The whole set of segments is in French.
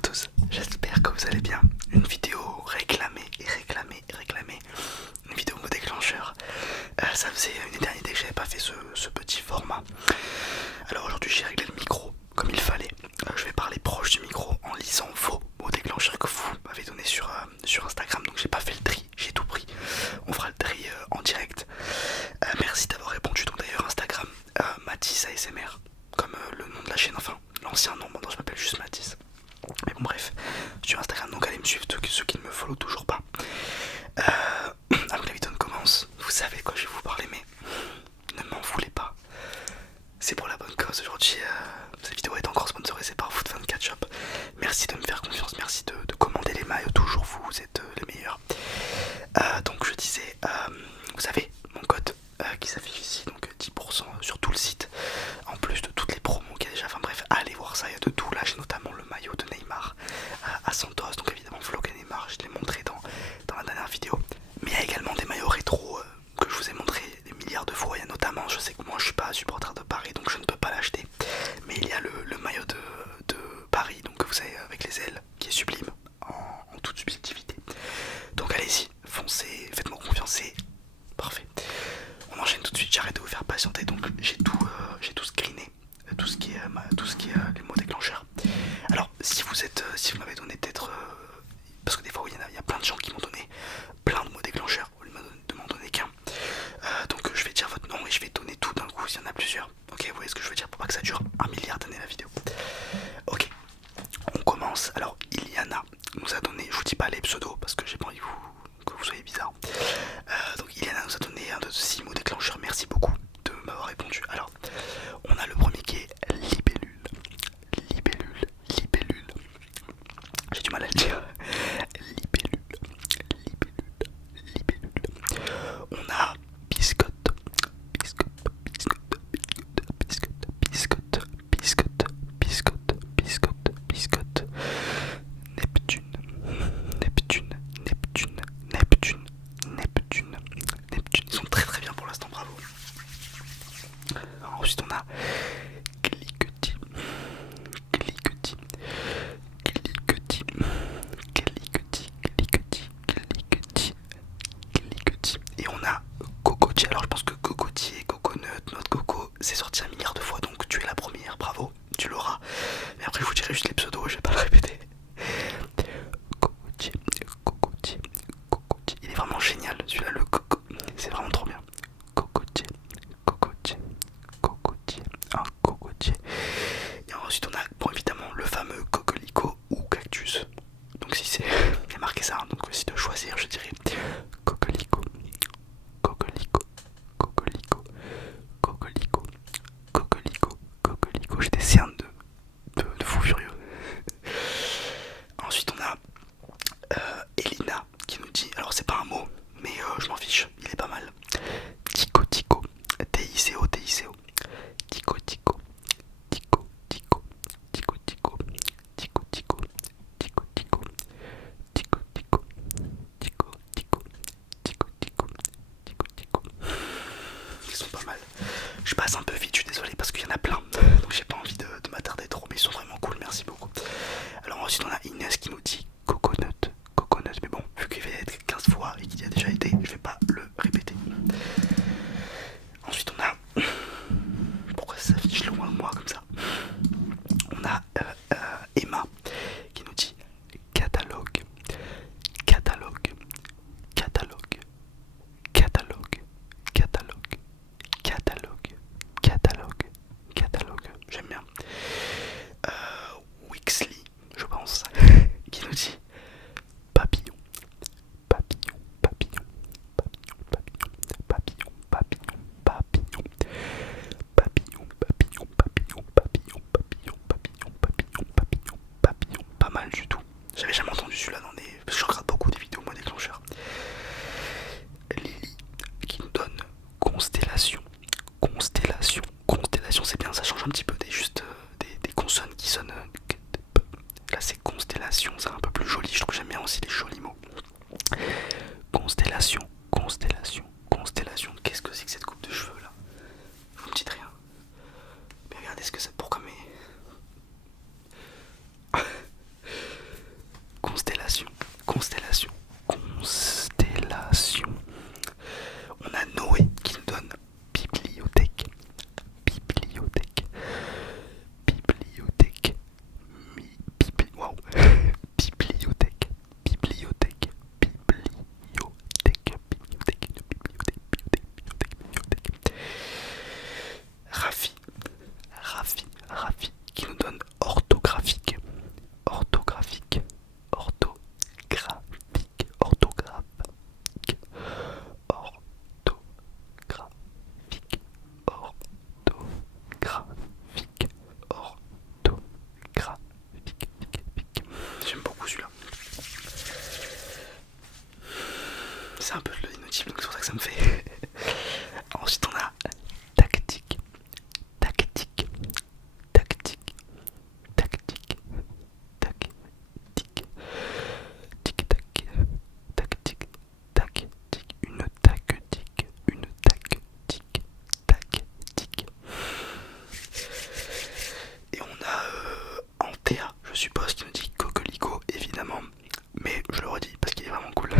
à tous, j'espère que vous allez bien. Une vidéo réclamée et réclamée et réclamée. Une vidéo mot déclencheur. Ça faisait une éternité que j'avais pas fait ce petit format. Alors aujourd'hui j'ai réglé le micro comme il fallait. Je vais parler proche du micro en lisant vos mots déclencheurs que vous m'avez donné sur Instagram. Donc j'ai pas fait le tri, j'ai tout pris. On fera le tri en direct. Merci d'avoir répondu. Donc d'ailleurs Instagram, Mathis ASMR, comme le nom de la chaîne, enfin l'ancien nom, maintenant je m'appelle juste Mathis. Mais bon bref, sur Instagram, donc allez me suivre ceux qui ne me follow toujours pas. Avant que la vidéo ne commence, vous savez de quoi je vais vous parler, mais ne m'en voulez pas. C'est pour la bonne cause. Aujourd'hui, cette vidéo est encore sponsorisée par Food24 Shop. Merci de me faire confiance, merci de commander les maillots, toujours vous êtes les meilleurs. Donc je disais, vous savez, mon code qui s'affiche ici, donc 10% sur tout le site, en plus de toutes les promos qu'il y a déjà, enfin bref, allez voir ça, il y a de tout. Là j'ai notamment le maillot de Neymar à Santos, donc évidemment vlog et Neymar, je l'ai montré dans la dernière vidéo. Mais il y a également des maillots rétro que je vous ai montré des milliards de fois. Il y a notamment, je sais que moi je suis pas supporter de Paris donc je ne peux pas l'acheter, mais il y a le maillot de Paris, donc vous savez, avec les ailes, qui est sublime en toute subjectivité. Donc allez-y, foncez, faites-moi confiance, c'est parfait. On enchaîne tout de suite, j'arrête de vous faire patienter, donc j'ai tout screené, tout ce qui est les mots déclencheurs. Alors si vous m'avez donné peut-être, parce que des fois il y a plein de gens qui m'ont donné plein de mots déclencheurs au lieu de m'en donner qu'un. Donc je vais dire votre nom et je vais donner tout d'un coup s'il y en a plusieurs. Ok, vous voyez ce que je veux dire, pour pas que ça dure un milliard d'années la vidéo. Ok, on commence. Alors Iliana nous a donné, je vous dis pas les pseudos parce que j'ai pas envie que vous soyez bizarre. Donc Iliana nous a donné un de 6 mots déclencheurs, merci beaucoup de m'avoir répondu. Alors on a le premier qui est libellule. Libellule, libellule. J'ai du mal à le dire. Libellule, libellule, libellule. On a biscotte, biscotte, biscotte, biscotte, biscotte, biscotte, biscotte, biscotte, biscotte. Neptune, Neptune, Neptune, Neptune, Neptune, Neptune. Ils sont très très bien pour l'instant, bravo. Ensuite on a cliquetis, cliquetis, cliquetis, cliquetis, cliquetis, cliquetis, cliquetis. Et on a cocotier. Alors je pense que cocotier, coconut, noix de coco, c'est sorti un milliard de fois, donc tu es la première, bravo, tu l'auras. Mais après je vous dirai juste les pseudos, je vais pas le répéter. Cocotier, cocotier, cocotier. Il est vraiment génial celui-là, le coco, c'est vraiment trop bien. Cocotier, cocotier, cocotier, un cocotier. Et ensuite on a, bon évidemment, le fameux coquelicot ou cactus. Donc si c'est, il y a marqué ça, hein, donc si de choisir je dirais coquelicot, coquelicot, coquelicot, coquelicot, coquelicot, coquelicot. J'ai des cernes de fou furieux. Ensuite on a Elina qui nous dit, alors c'est pas un mot mais je m'en fiche, il est pas mal. Tico tico, T-I-C-O, T-I-C-O. Tico tico, tico tico, tico tico, tico tico, tico tico, tico tico, tico tico, tico tico, tico tico. Ils sont pas mal. Je passe un peu vite, je suis désolé parce qu'il y en a plein, donc j'ai pas envie de m'attarder trop, mais ils sont vraiment cool, merci beaucoup. Alors ensuite on a Inès qui nous dit coconut, coconut, mais bon, vu qu'il va y être 15 fois et qu'il y a déjà été, je vais pas le répéter. Ensuite on a, pourquoi ça s'affiche loin de moi comme ça, on a Emma qui nous dit catalogue, catalogue, catalogue, catalogue, catalogue, catalogue, catalogue, catalogue, j'aime bien. Wixley, je pense, qui nous dit papillon, papillon, papillon, papillon, papillon, papillon, papillon, papillon, papillon, papillon, papillon, papillon, papillon, papillon, papillon, Constellation. Constellation. On a Noé qui nous donne bibliothèque. Bibliothèque. Bibliothèque. Wow. Bibliothèque. Bibliothèque. Bibliothèque. Rafi. Rafi qui nous donne orthographique. Orthographique. Orthographique. Orthographique. Orthographique. Orthographique. Orthographique. J'aime beaucoup celui-là. C'est un peu l'inaudible, donc c'est pour ça que ça me fait. Ensuite on a tactique. Tactique. Tactique. Tactique. Tactique. Tic-tac. Tactique. Tactique. Une tactique. Une tactique. Tactique. Et on a Antea, je suppose, qui nous dit coquelicot, évidemment. Mais je le redis parce qu'il est vraiment cool.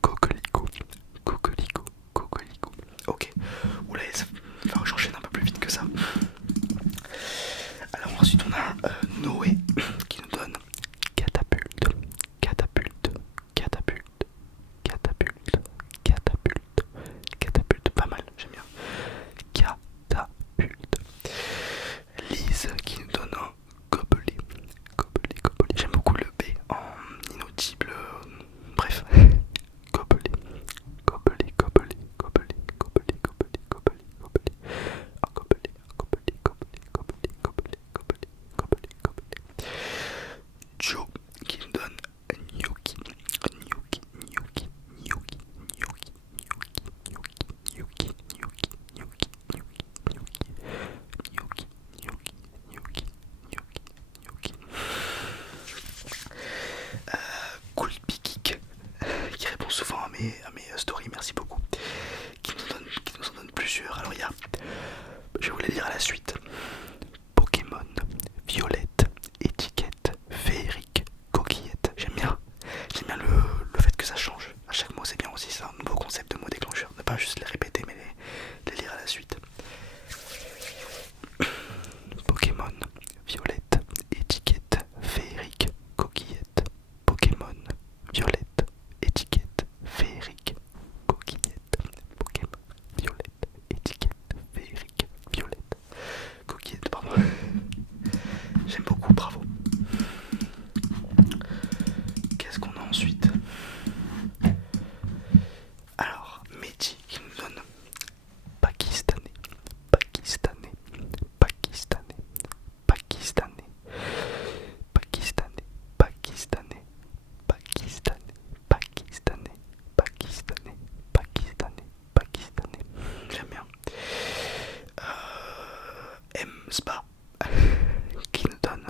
Coquelicot. Coquelicot. Coquelicot. Ok. Oula, ça va j'enchaîne un peu plus vite que ça. Alors ensuite on a Noé qui nous donne catapulte. Catapulte. Catapulte. Catapulte. Catapulte. Catapulte. Pas mal, j'aime bien. Catapulte. Lise qui nous donne un gobelet. Gobelet, gobelet. J'aime beaucoup le B en inaudible. Bref. Gobelet. Gobelet, gobelet, gobelet, gobelet, gobelet, gobelet, gobelet. Un gobelet, un gobelet, gobelet, gobelet, gobelet, gobelet, gobelet, gobelet. Joe qui nous donne gnocchi. Gnocchi, gnocchi, gnocchi, gnocchi, gnocchi, gnocchi, gnocchi, gnocchi, gnocchi, gnocchi, gnocchi, gnocchi, gnocchi, gnocchi, gnocchi. Coolpikik qui répond souvent à mes stories, merci beaucoup. Qui nous en donne plusieurs. Alors il y a, je vais vous les lire à la suite. Pokémon, Violette, Étiquette, Féerique, Coquillette. J'aime bien le fait que ça change. À chaque mot c'est bien aussi, c'est un nouveau concept de mot déclencheur. Ne pas juste les répéter mais les lire à la suite. Pokémon, Violette, Étiquette, Féerique, Coquillette. Pokémon, Violette, Étiquette, Féerique, Coquillette. Pokémon, Violette, Étiquette, Féerique, Violette, Coquillette, pardon. J'aime beaucoup, bravo. Qu'est-ce qu'on a ensuite? Alors, Mehdi qui nous donne pakistanais, pakistanais, pakistanais, pakistanais, pakistanais, pakistanais, pakistanais, pakistanais, pakistanais, pakistanais, pakistanais. J'aime bien. M Spa qui nous donne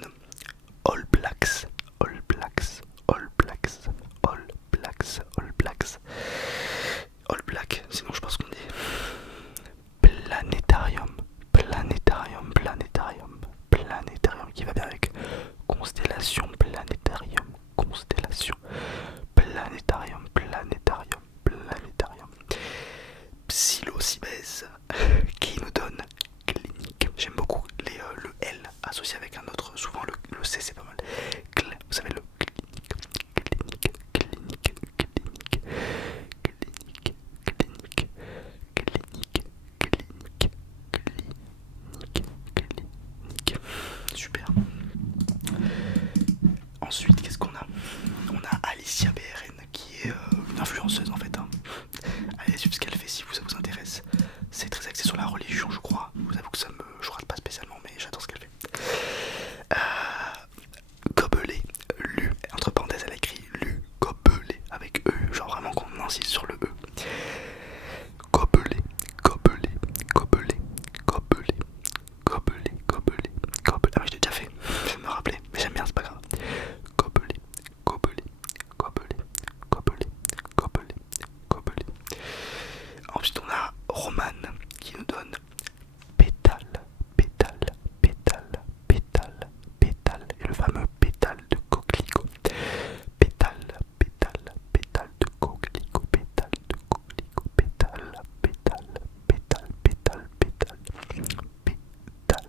donne All Blacks, All Blacks, All Blacks, All Blacks, All Blacks, All Black, sinon je pense qu'on dit Planétarium, Planétarium, Planétarium, Planétarium qui va bien avec Constellation, Planétarium, Constellation, Planétarium, Planétarium, Planétarium, Psilocybèse qui nous donne clinique. J'aime beaucoup le L associé avec un autre, souvent le C c'est pas mal. Vous savez le clinique, clinique, clinique, clinique, clinique, clinique, clinique, clinique. Super. Ensuite, qu'est-ce qu'on a? On a Alicia BRN qui est une influenceuse en fait. Allez suivre ce qu'elle fait si ça vous intéresse. C'est très axé sur la religion, je crois. Je vous avoue que ça me choque pas spécialement, mais j'adore ce qu'elle fait. Gobelet, Lu, entre parenthèses elle a écrit Lu, Gobelet avec E, genre vraiment qu'on insiste sur le E. Gobelet, Gobelet, Gobelet, Gobelet, Gobelet, Gobelet, Gobelet. Ah mais je l'ai déjà fait, je viens de me rappeler, mais j'aime bien, c'est pas grave. Gobelet, Gobelet, Gobelet, Gobelet, Gobelet, Gobelet. Ensuite on a Roman qui nous donne pétale, pétale, pétale, pétale, pétale, et le fameux pétale de coquelicot. Pétale, pétale, pétale de coquelicot, pétale de coquelicot, pétale, pétale, pétale, pétale, pétale, pétale.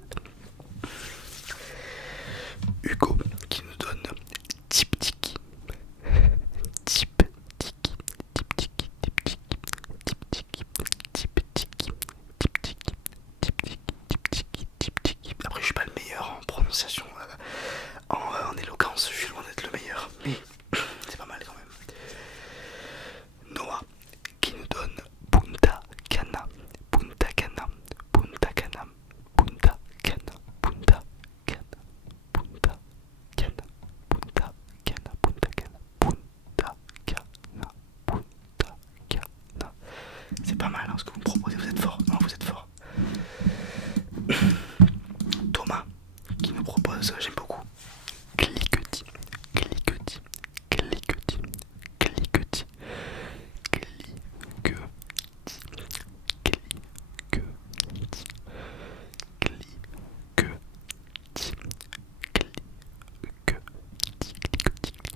Hugo qui nous donne diptyque, diptyque, diptyque, diptyque, diptyque, diptyque, diptyque, diptyque, diptyque, diptyque. Après je suis pas le meilleur en prononciation, en éloquence, je suis loin d'être le meilleur, mais c'est pas mal quand même. Noah qui nous donne Punta Cana, Punta Cana, Punta Cana, Punta Cana, Punta Cana, Punta Cana, Punta Cana, Punta Cana, Punta Cana, Punta Cana. C'est pas mal hein, ce que vous me proposez, vous êtes fort, non vous êtes fort. Thomas qui nous propose, j'aime beaucoup, cliquetis, cliquetis, cliquetis, cliquetis, cliquetis, cliquetis,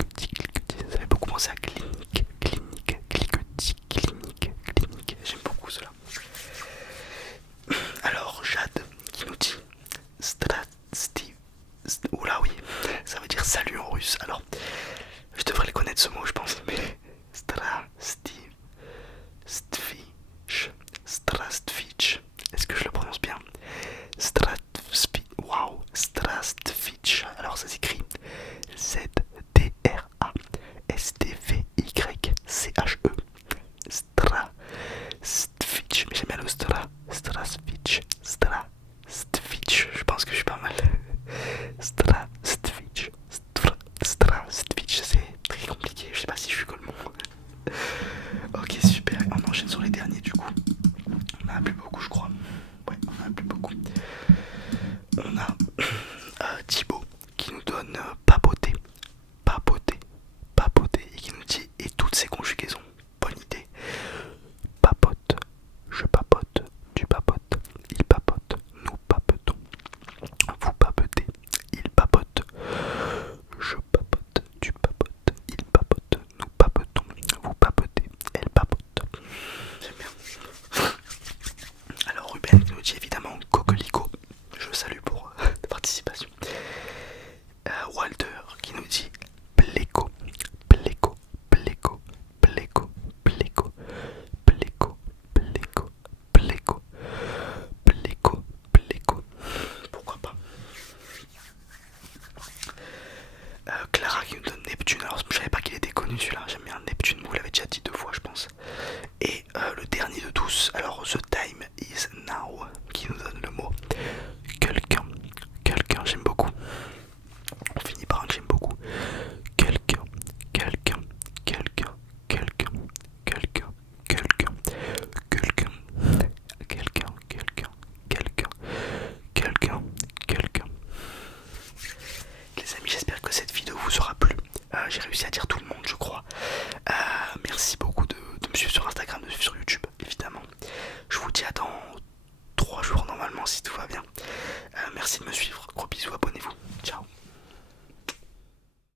cliquetis. Ça fait beaucoup penser à clinique, clinique, cliquetis, clinique, clinique. J'aime beaucoup cela. Alors Jade qui nous dit Strastiv. Oula oui, ça veut dire salut en russe. Alors, je devrais les connaître ce mot je pense, mais Strastiv, Stvich, Strastvich. Est-ce que je le prononce bien? Strastvich, waouh, Strastvich. Alors ça s'écrit Z-D-R-A-S-T-V-Y-C-H-E. Strastvich, mais j'aime bien le Strastvich, Strastvich. Je pense que je suis pas mal. Strastvich, Strastvich, c'est très compliqué. Je sais pas si je suis le mot. j'ai réussi à dire tout le monde, je crois. Merci beaucoup de me suivre sur Instagram, de me suivre sur YouTube, évidemment. Je vous dis à dans 3 jours normalement si tout va bien. Merci de me suivre, gros bisous, abonnez-vous, ciao.